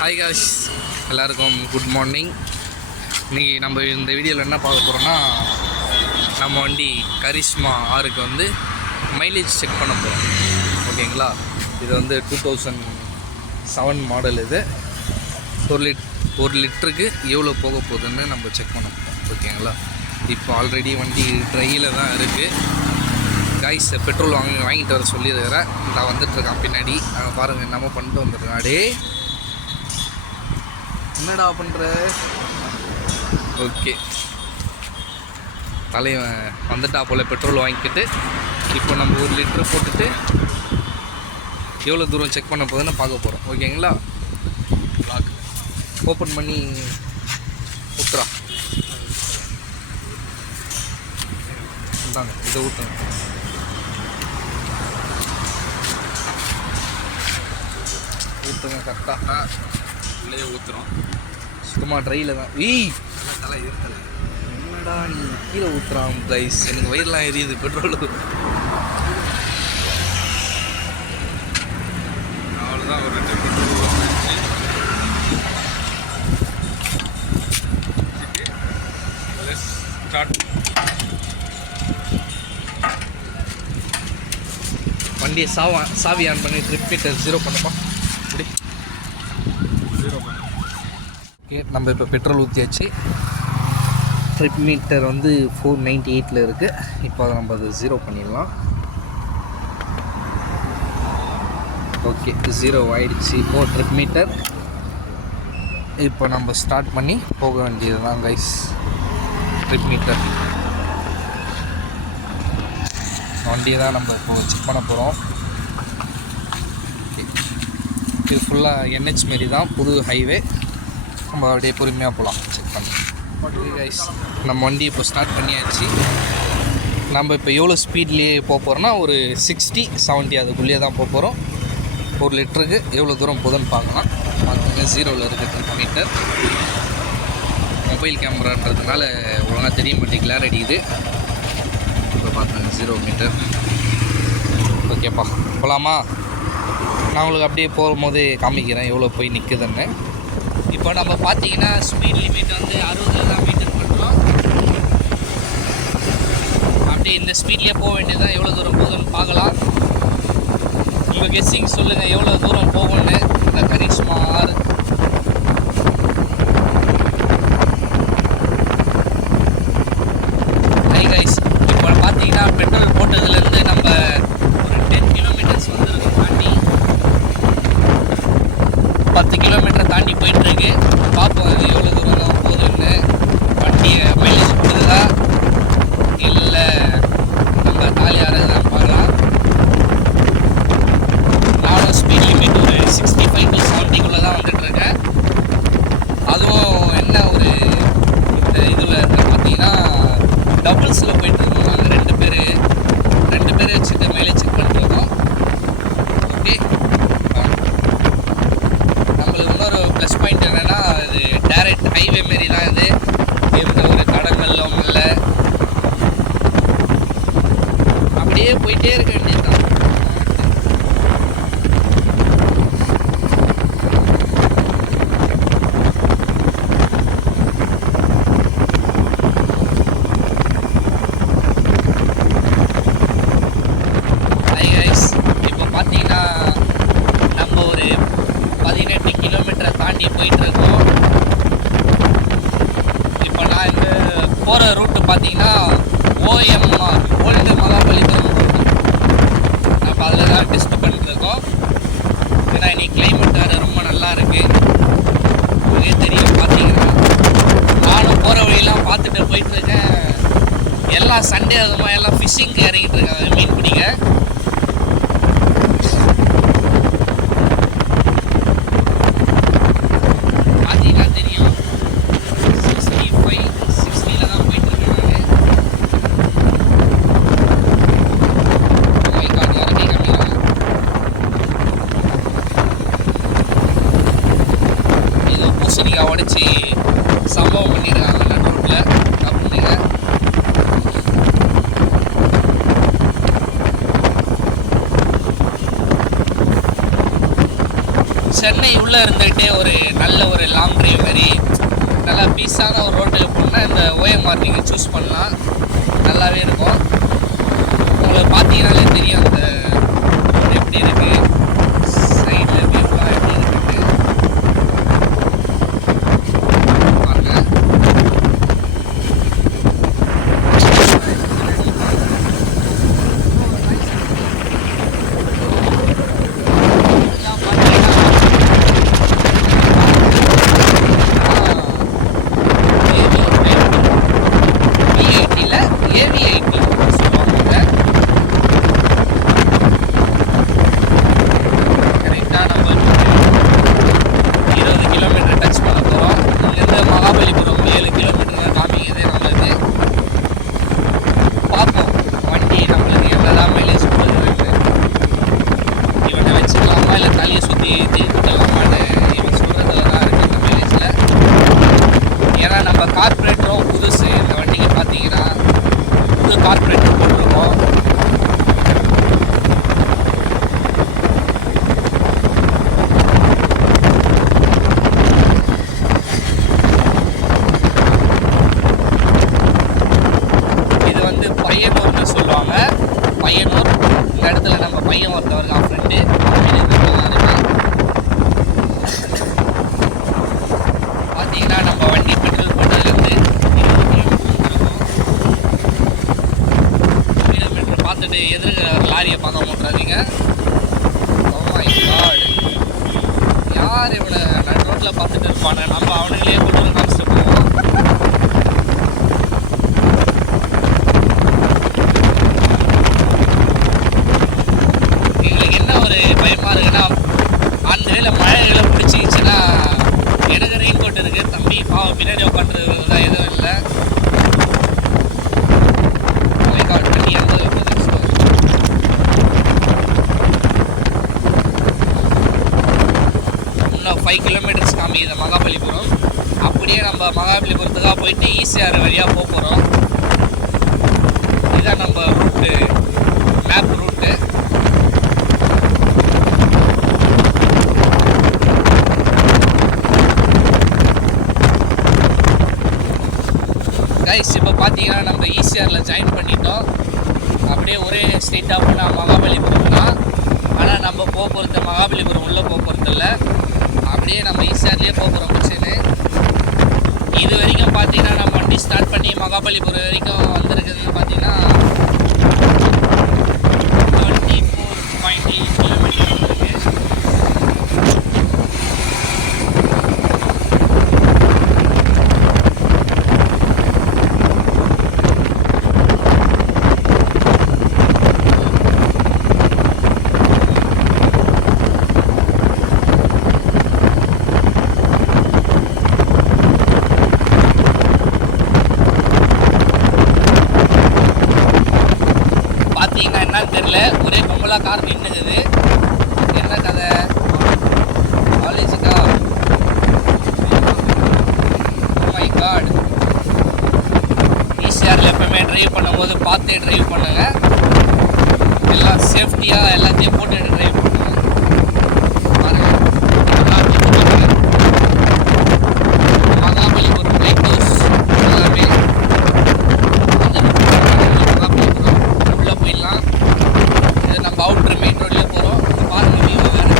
Hi cash, எல்லாருக்கும் good morning. இன்றைக்கி நம்ம இந்த வீடியோவில் என்ன பார்க்க போகிறோன்னா, நம்ம வண்டி கரிஷ்மா ஆருக்கு வந்து மைலேஜ் செக் பண்ண போகிறோம். ஓகேங்களா? இது வந்து 2007 மாடல். இது ஒரு லிட்டருக்கு எவ்வளோ போக போகுதுன்னு நம்ம செக் பண்ண போகிறோம். ஓகேங்களா? இப்போ ஆல்ரெடி வண்டி ட்ரையில் தான் இருக்குது. காய்ஸ் பெட்ரோல் வாங்கிட்டு வர சொல்லியிருக்கிறேன். நான் வந்துட்டுருக்கான் பின்னாடி. நாங்கள் பாருங்கள் என்னமோ பண்ணிட்டு வந்துருக்கேன். அடே என்னடா பண்ணுற? ஓகே, தலைவன் வந்துட்டா போல் பெட்ரோல் வாங்கிக்கிட்டு. இப்போ நம்ம 1 லிட்டரு போட்டுட்டு எவ்வளோ தூரம் செக் பண்ண போகுதுன்னு பார்க்க போகிறோம். ஓகேங்களா? லாக் ஓப்பன் பண்ணி ஊற்றுறா. இந்தாங்க, இதை ஊற்றுங்க. ஊற்றுங்க கரெக்டாக. உள்ளே ஊற்றுறோம். சும்மா ட்ரையில் தான். தலை இருக்கலை. என்னடா நீ கீழே ஊற்றுறான் கைஸ்? எனக்கு வயிறுலாம் எரியுது பெட்ரோல். அவ்வளோதான், ஒரு 2 பெட்ரோல் ஸ்டார்ட். வண்டியை சாவி ஆன் பண்ணி ட்ரிப் மீட்டர் 0 பண்ணப்பா. இப்படி 0 பண்ணு. ஓகே, நம்ம இப்போ பெட்ரோல் ஊற்றியாச்சு. ட்ரிப் மீட்டர் வந்து 498 இருக்குது. இப்போ அதை நம்ம 0 பண்ணிடலாம். ஓகே, 0 ஆகிடுச்சு. Trip meter. இப்போ நம்ம ஸ்டார்ட் பண்ணி போக வேண்டியது தான் கைஸ். ட்ரிப் மீட்டர் வண்டியை தான் நம்ம இப்போ செக் பண்ண போகிறோம். இது ஃபுல்லாக NH மாரி தான், புது ஹைவே. நம்ம அப்படியே பொறுமையாக போகலாம் செக் பண்ணி. ஓகே கைஸ், நம்ம வண்டி இப்போ ஸ்டார்ட் பண்ணியாச்சு. நம்ம இப்போ எவ்வளோ ஸ்பீட்லேயே போக போகிறோன்னா, ஒரு 60-70 அதுக்குள்ளேயே தான் போக போகிறோம். 1 லிட்டருக்கு எவ்வளோ தூரம் போகுதுன்னு பார்க்கலாம். பார்த்துங்க, 0ல் இருக்குது ட்ரிப் மீட்டர். மொபைல் கேமரான்றதுனால ஒழுங்காக தெரிய மாட்டேங்குது, கிளார் அடிக்குது. இப்போ பார்த்துங்க 0 மீட்டர். ஓகேப்பா, போகலாமா? நான் உங்களுக்கு அப்படியே போகும்போது காமிக்கிறேன் எவ்வளோ போய் நிற்குதுன்னு. இப்போ நம்ம பார்த்தீங்கன்னா ஸ்பீட் லிமிட் வந்து 60 தான் மெயின்டைன் பண்ணுறோம். அப்படியே இந்த ஸ்பீட்லேயே போக வேண்டியது தான். எவ்வளோ தூரம் போகுதுன்னு பார்க்கலாம். உங்கள் கெஸ்ஸிங் சொல்லுங்கள் எவ்வளோ தூரம் போகும்னு இந்த கரிஷ்மா ஆர். ஹை கைஸ், இப்போ பார்த்தீங்கன்னா பெட்ரோல் போட்டதுலேருந்து நம்ம ஒரு 10 கிலோமீட்டர்ஸ் வந்துருக்கோம். தாண்டி 10 கிலோமீட்டர் தாண்டி போயிட்டுருக்கு. பார்ப்போம் அது எவ்வளோ தூரம் தான் போகுதுன்னு. வண்டியை மைலேஜ் கொடுக்குதா இல்லை நம்ம தாலி ஆறதுதான் பார்க்கலாம். நானும் ஸ்பீட் லிமிட் ஒரு 65 to 70 தான் வந்துட்டுருக்கேன். அதுவும் என்ன ஒரு இந்த இதில் பார்த்தீங்கன்னா டபுள்ஸில் போயிட்டுருக்கோம். நாங்கள் 2 பேர் வச்சுட்டு மைலேஜ் செக் பண்ணிட்டுருக்கோம். ஓகே, நம்மளுக்கு இன்னொரு ப்ளஸ் பாயிண்ட் என்னென்னா, இது டைரக்ட் ஹைவே மாரி தான். இது எந்த ஒரு தடங்களும் இல்லை. அப்படியே போயிட்டே இருக்க வேண்டியது தான். இப்போ பார்த்தீங்கன்னா நம்ம ஒரு 18 கிலோமீட்டரை தாண்டி போயிட்டுருக்கோம். இப்போ நான் இந்த போகிற ரூட்டு பார்த்தீங்கன்னா OMR, ஓல்டு மகாபலிபுரம் ரூட்டு. நம்ம அதில் தான் டெஸ்ட் பண்ணிட்டுருக்கோம். ஏன்னா இன்னைக்கு கிளைமேட் வேறு ரொம்ப நல்லா இருக்குது. உங்களுக்கே தெரியும். பார்த்தீங்கன்னா நானும் போகிற வழியெல்லாம் பார்த்துட்டு போயிட்டுருக்கேன். எல்லாம் சண்டே அதுமா எல்லாம் ஃபிஷ்ஷிங்க்கு இறங்கிட்டு இருக்காங்க, மீன் பிடிக்க. பார்த்தீங்கன்னா தெரியும், 65-60 தான் போயிட்டுருக்கேன் நான். இறக்கி காமிக்கிறாங்க. ஏதோ பூசணிக்காய் உடச்சி சம்பவம் பண்ணியிருக்காங்க நடு ரோட்டில். அப்படிங்க சென்னை உள்ளே இருந்துகிட்டே ஒரு நல்ல ஒரு லாங் ட்ரைவ் மாதிரி நல்லா பீஸான ஒரு ரோட்டுக்கு போனால் இந்த ஓஎம்ஆர் நீங்கள் சூஸ் பண்ணலாம், நல்லாவே இருக்கும். உங்களுக்கு பார்த்தீங்கன்னாலே தெரியும் அந்த ரோடு எப்படி இருக்குது, சைடில் வியூலாம் எப்படி இருக்குது பாருங்கள். கார்பரேட்டரும் புதுசு இந்த வண்டிக்கு பார்த்தீங்கன்னா புது கார்பரேட்டர் போட்டிருக்கோம். இது வந்து பையனூர்னு சொல்லுவாங்க. பையனூர் இந்த இடத்துல நம்ம பையன் ஒருத்தவர் தான் ஃப்ரெண்டு பார்த்தீங்கன்னா நம்ம வண்டி பெட்ரோல் போட்டதுலேருந்து 20 கிலோமீட்டர் பார்த்துட்டு எதிர்க்க லாரியை பார்க்க மாட்டாதீங்க. ஓ மை காட், யார் இவனை நடு ரோட்டில் பார்த்துட்டு இருப்பானே, நம்ம அவனுங்களே கொண்டு காமிச்சிட்டு போவோம். எங்களுக்கு என்ன ஒரு பயமாக இருக்குன்னா, அந்த வேலை மழைகளை பிடிச்சிக்கிச்சுன்னா எனக்கு ரெயின் கோட் இருக்குது, தம்பி பாவம் பின்னாடி உட்காந்துருக்கிறது தான் எதுவும் இல்லை. தண்ணி அந்த இன்னும் 5 கிலோமீட்டர்ஸ் காமிக்குது மகாபலிபுரம். அப்படியே நம்ம மகாபலிபுரத்துக்காக போயிட்டு ஈசிஆர் வழியாக போக போகிறோம். இதுதான் நம்ம ரூட்டு, மேப் ரூட்டு. கைஸ் இப்போ பார்த்தீங்கன்னா நம்ம ஈசிஆரில் ஜாயின் பண்ணிட்டோம். அப்படியே ஒரே ஸ்ட்ரீட்டாக போனால் மகாபலிபுரம் தான். ஆனால் நம்ம போக போகிறது மகாபலிபுரம் உள்ளே போக போகிறது இல்லை, அப்படியே நம்ம ஈசிஆர்லேயே போக போகிறோம் மிஷினு. இது வரைக்கும் பார்த்தீங்கன்னா நம்ம வண்டி ஸ்டார்ட் பண்ணி மகாபலிபுரம் வரைக்கும் வந்திருக்குதுன்னு பார்த்தீங்கன்னா 24.8 கிலோமீட்டர் வந்துருக்கு. என்னன்னு தெரியல, ஒரே கும்பலாக கார் நின்றுக்குது. என்ன கதை, காலேஜுக்கா? ஓ மை காட், ஈசிஆரில் எப்பவுமே ட்ரைவ் பண்ணும்போது பார்த்தே ட்ரைவ் பண்ணுங்க, எல்லாம் சேஃப்டியாக எல்லாத்தையும் போட்டுட்டு ட்ரைவ் பண்ணுங்க. மகாபலிபுரம் லைட் ஹவுஸ் எல்லாமே உள்ளே போயிடலாம். இது நம்ம அவுட்ரு மெயின் ரோட்லேயே போகிறோம். பாருங்க வியூ வேறு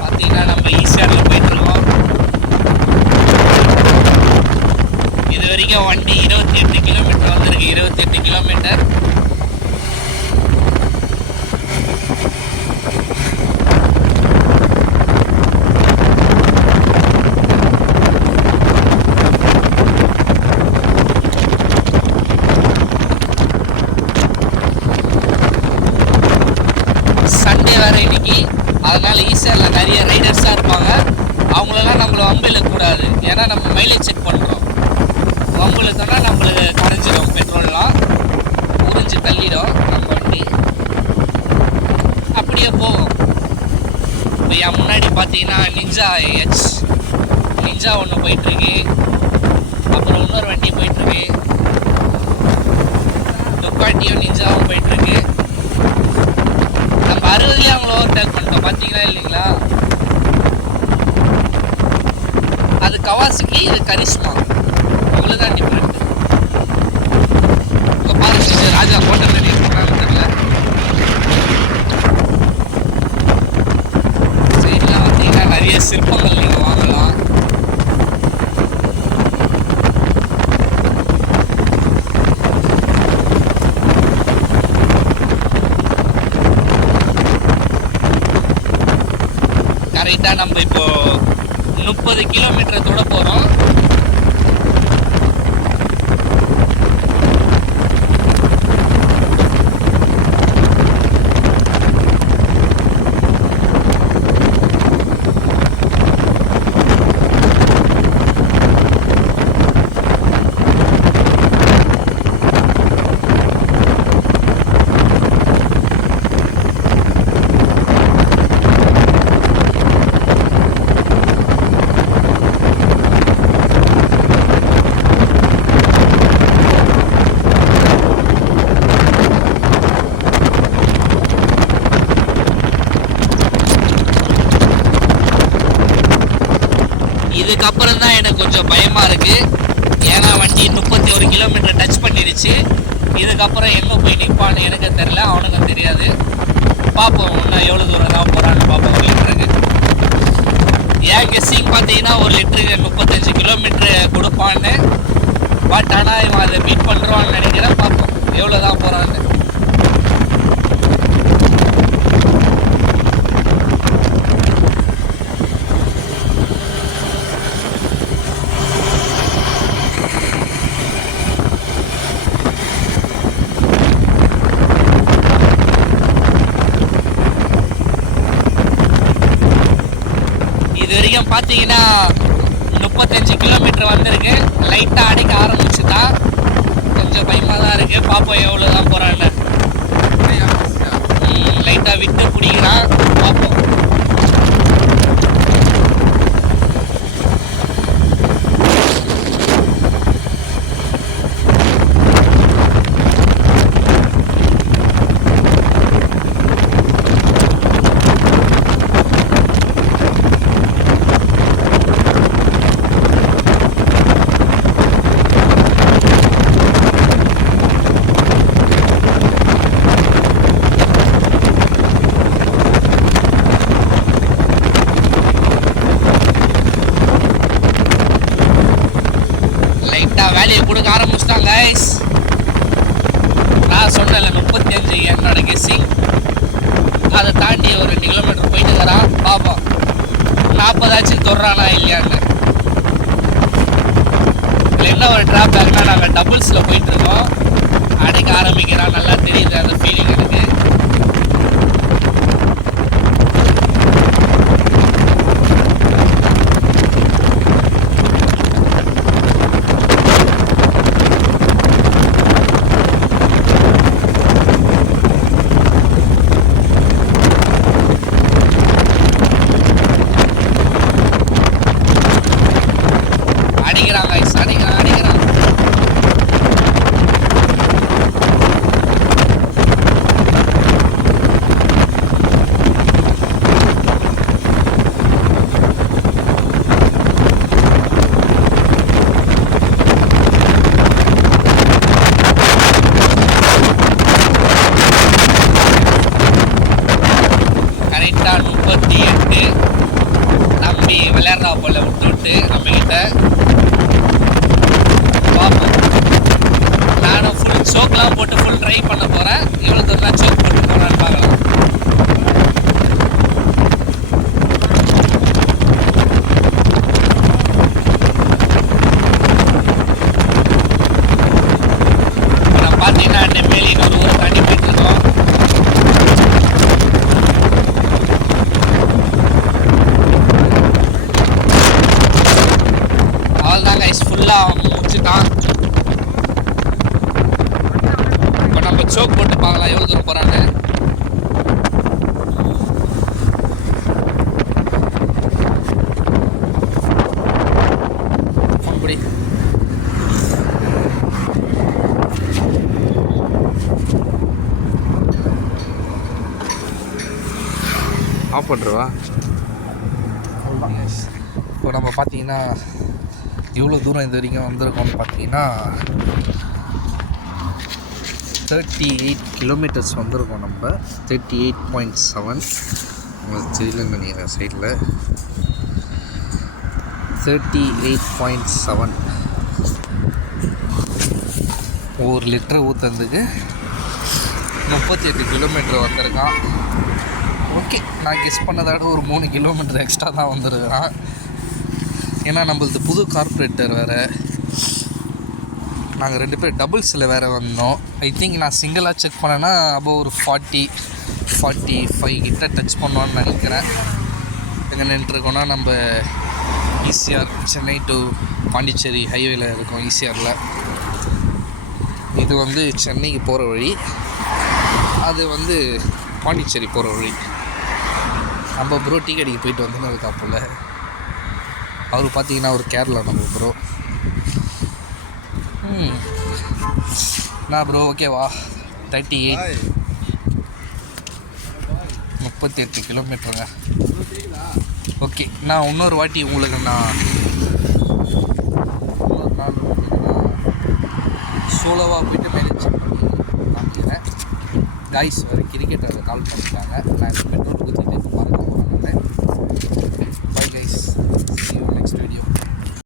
பார்த்தீங்கன்னா நம்ம ஈசிஆரில் போயிட்டுருக்கோம். இது வரைக்கும் வண்டி 28 கிலோமீட்டர் வந்திருக்கு. 28 கிலோமீட்டர். சண்டே வேறு இன்னைக்கு, அதனால் ஈசிஆரில் நிறைய ரைடர்ஸாக இருப்பாங்க. அவங்களெல்லாம் நம்மளை வம்பு இழுக்கக்கூடாது, ஏன்னா நம்ம மைலேஜ் செக் பண்ணுறோம். வம்பு இழுத்தோன்னா நம்மளுக்கு குறைஞ்சிடும், பெட்ரோல்லாம் உறிஞ்சி தள்ளிடும் நம்ம வண்டி. அப்படியே போகும். இப்போ என் முன்னாடி பார்த்தீங்கன்னா நிஞ்சா H நிஞ்சா ஒன்று போயிட்டுருக்கு. அப்புறம் இன்னொரு வண்டி போயிட்டுருக்கு. துப்பாட்டியும் நிஞ்சாவும் போயிட்டுருக்கு. நம்ம 60லயே அவங்கள ஓவர்டேக் பண்ணிட்டோம். பார்த்தீங்களா இல்லைங்களா? அது கவாசுக்கி, இது கரிஷ்மா. அவ்வளோதான் டிஃப்ரெண்ட். இப்போ பாருங்க ராஜா ஹோட்டல் ரெடி பண்ணுறான்னு தெரியல. சைட்லாம் பார்த்தீங்கன்னா நிறைய சிற்பங்கள் நீங்கள் வாங்கலாம். கரெக்டாக நம்ம இப்போ 30 கிலோமீட்டர் தொட போகிறோம். இதுக்கப்புறம் தான் எனக்கு கொஞ்சம் பயமாக இருக்குது. ஏன்னா வண்டி 31 கிலோமீட்டர் டச் பண்ணிடுச்சு. இதுக்கப்புறம் எங்கே போய் நிற்பான்னு எனக்கு தெரில, அவனுக்கும் தெரியாது. பார்ப்போம் இன்னும் எவ்வளோ தூரம் தான் போகிறான்னு பார்ப்போம். 1 லிட்டருக்கு ஏன் கெஸ்ஸிங் பார்த்தீங்கன்னா 1 லிட்டருக்கு 35 கிலோமீட்டர் கொடுப்பான்னு. பட் ஆனால் இவன் அதை மீட் பண்ணுறான்னு நினைக்கிறேன். பார்ப்போம் எவ்வளோ தான் போகிறான்னு. பார்த்தீங்கன்னா 35 கிலோமீட்டர் வந்திருக்கு. லைட்டாக அடிக்க ஆரம்பிச்சுதா. கொஞ்சம் பயமாக தான் இருக்குது. பார்ப்போம் எவ்வளோ தான் போகிறான்னு. லைட்டாக விட்டு பிடிக்கிறான். பார்ப்போம். வேலையை கொடுக்க ஆரம்பிச்சிட்டாங்க கைஸ். நான் சொன்னல 35 என்னோட கெஸ்ஸிங். அதை தாண்டி ஒரு 2 கிலோமீட்டர் போயிட்டு இருக்கிறான். பார்ப்போம் 40 தொடுறானா இல்லையான்னு. என்ன ஒரு டிராபேக்னா நாங்கள் டபுள்ஸில் போயிட்டுருக்கோம். அடிக்க ஆரம்பிக்கிறான். நல்லா தெரியுது அந்த ஃபீலிங் எனக்கு. சோக் போட்டு பார்க்கலாம் எவ்வளோ தூரம் போகிறான்னு. புடி. ஆஃப் பண்ணுறவா? இப்போ நம்ம பார்த்தீங்கன்னா எவ்வளோ தூரம் இது வரைக்கும் வந்திருக்கோம்னு பார்த்தீங்கன்னா 38 கிலோமீட்டர்ஸ் வந்திருக்கோம் நம்ம. 38.7 உங்களுக்கு தெரியலன்னு நினைக்கிறேன் சைடில். 38.7 ஒரு லிட்டர் ஊற்றுறதுக்கு 38 கிலோமீட்டர் வந்திருக்கான். ஓகே, நான் கெஸ் பண்ணதை விட ஒரு 3 கிலோமீட்டர் எக்ஸ்ட்ரா தான் வந்துருக்கான். ஏன்னா நம்மளது புது கார்பரேட்டர் வேறு, நாங்கள் 2 பேர் டபுள்ஸில் வேறு வந்தோம். ஐ திங்க் நான் சிங்கிளாக செக் பண்ணேன்னா அப்போ ஒரு 40-45 கிட்ட டச் பண்ணுவான்னு நினைக்கிறேன். எங்கே நின்றுருக்கோன்னா நம்ம ஈசிஆர், சென்னை டு பாண்டிச்சேரி ஹைவேல இருக்கோம். ஈசிஆரில் இது வந்து சென்னைக்கு போகிற வழி, அது வந்து பாண்டிச்சேரி போகிற வழி. நம்ம ப்ரோ டீ கடைக்கு போயிட்டு வந்துன்னு இருக்கா போல். அவர் பார்த்தீங்கன்னா ஒரு கேரளா நம்ம ப்ரோ. நான் ப்ரோ ஓகேவா? 38 கிலோமீட்டருங்க. ஓகே, நான் இன்னொரு வாட்டி உங்களுக்கு நான் சோலோவாக போய்ட்டு மேனேஜ் பண்ணி காமிக்கிறேன். காய்ஸ் ஒரு கிரிக்கெட்டர் கால் பண்ணிட்டாங்க. நான் பெட்ரோல் ஊற்றிட்டு இப்போ மறக்க போகிறேன்.